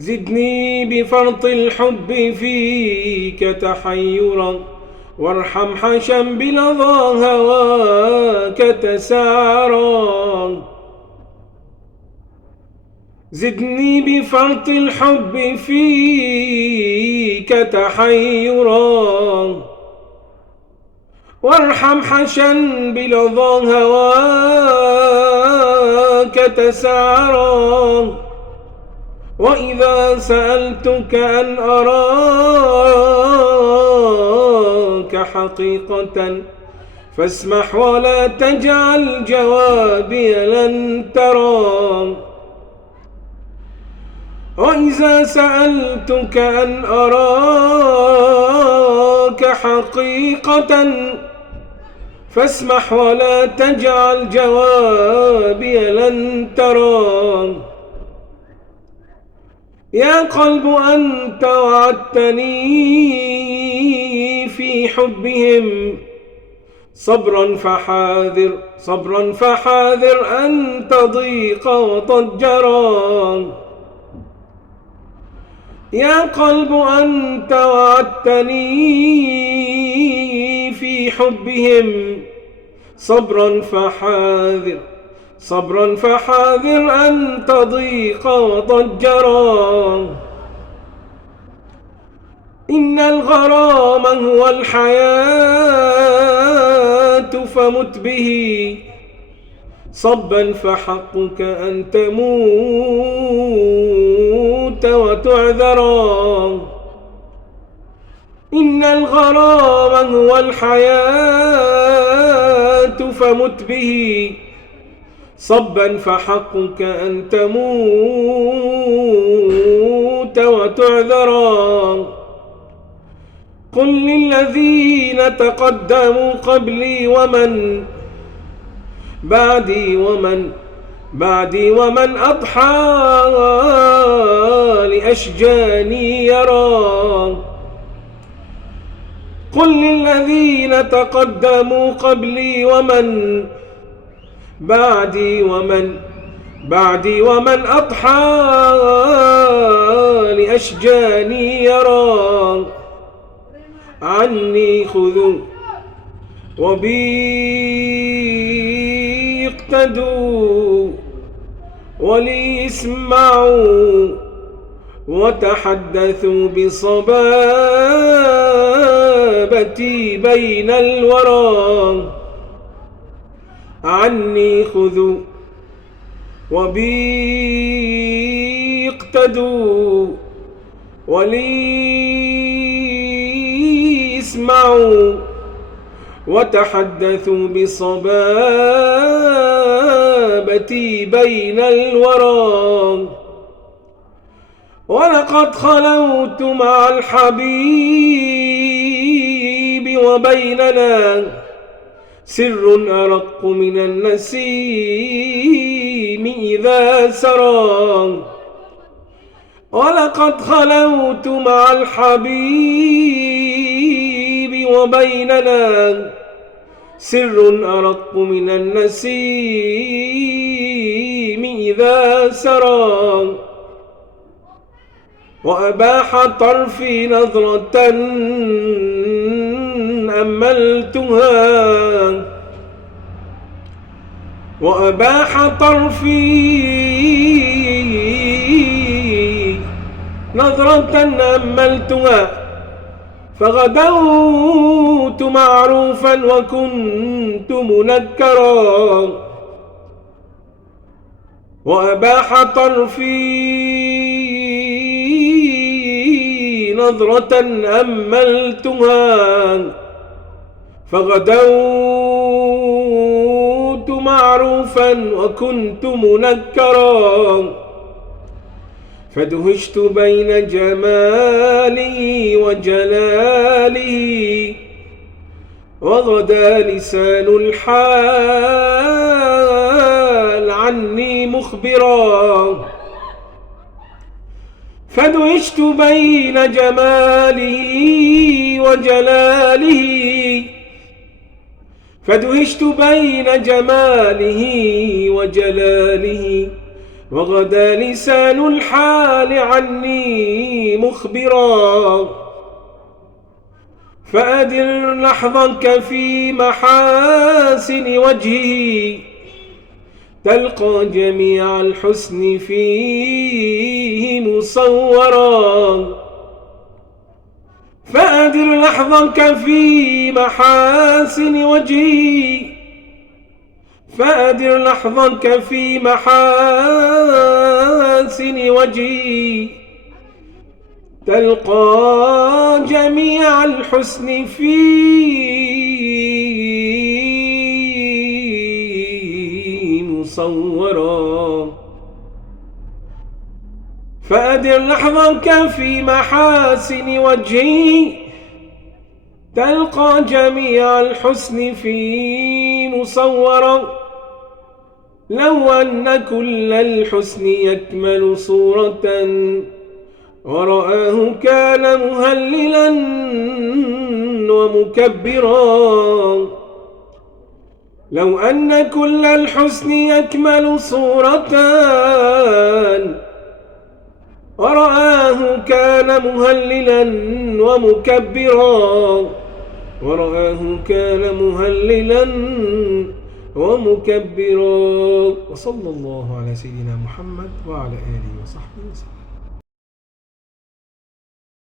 زدني بفرط الحب فيك تحيرا، وارحم حشا بلظى هواك تسارا. زدني بفرط الحب فيك تحيرا، وارحم حشا بلظى هواك تسارا. وإذا سألتك أن أراك حقيقة فاسمح ولا تجعل جوابي لن ترى. وإذا سألتك أن أراك حقيقة فاسمح ولا تجعل جوابي لن ترى. يا قلب أنت وعدتني في حبهم، صبرا فحاذر أن تضيق وتضجرا. يا قلب أنت وعدتني في حبهم، صبرا فحاذر أن تضيق وتضجرا. إن الغرام هو الحياة فمت به، صبا فحقك أن تموت وتعذرا. إن الغرام هو الحياة فمت به، صبا فحقك أن تموت وتعذرا. قل للذين تقدموا قبلي ومن بعدي ومن أضحى لأشجاني يرى. قل للذين تقدموا قبلي ومن بعدي ومن أضحى لأشجاني يرى. عني خذوا وبي اقتدوا، ولي اسمعوا وتحدثوا بصبابتي بين الورى. عني خذوا وبي اقتدوا، ولي اسمعوا وتحدثوا بصبابتي بين الورى. ولقد خلوت مع الحبيب وبيننا سر أرق من النسيم إذا سرى. ولقد خلوت مع الحبيب وبيننا سر أرق من النسيم إذا سرى. وأباح طرفي نظرة أملتها، وأباح طرفي نظرة أملتها. فغدوت معروفا وكنت منكرا، وأباح طرفي نظرة أملتها. فغدوت معروفا وكنت منكرا. فدهشت بين جماله وجلاله، وغدا لسان الحال عني مخبرا. فدهشت بين جماله وجلاله، فدهشت بين جماله وجلاله، وغدا لسان الحال عني مخبرا فأدر لحظك في محاسن وجهه تلقى جميع الحسن فيه مصورا فأدر لحظك في محاسن وجهه فأدر لحظك في محاسن وجهي تلقى جميع الحسن فيه مصورا فأدر لحظك في محاسن وجهي تلقى جميع الحسن فيه مصورا لو أن كل الحسن يكمل صورة ورآه كان مهللا ومكبرا لو أن كل الحسن يكمل صورة ورآه كان مهللا ومكبرا ورآه كان مهللا ومكبرا وصلى الله على سيدنا محمد وعلى آله وصحبه وسلم.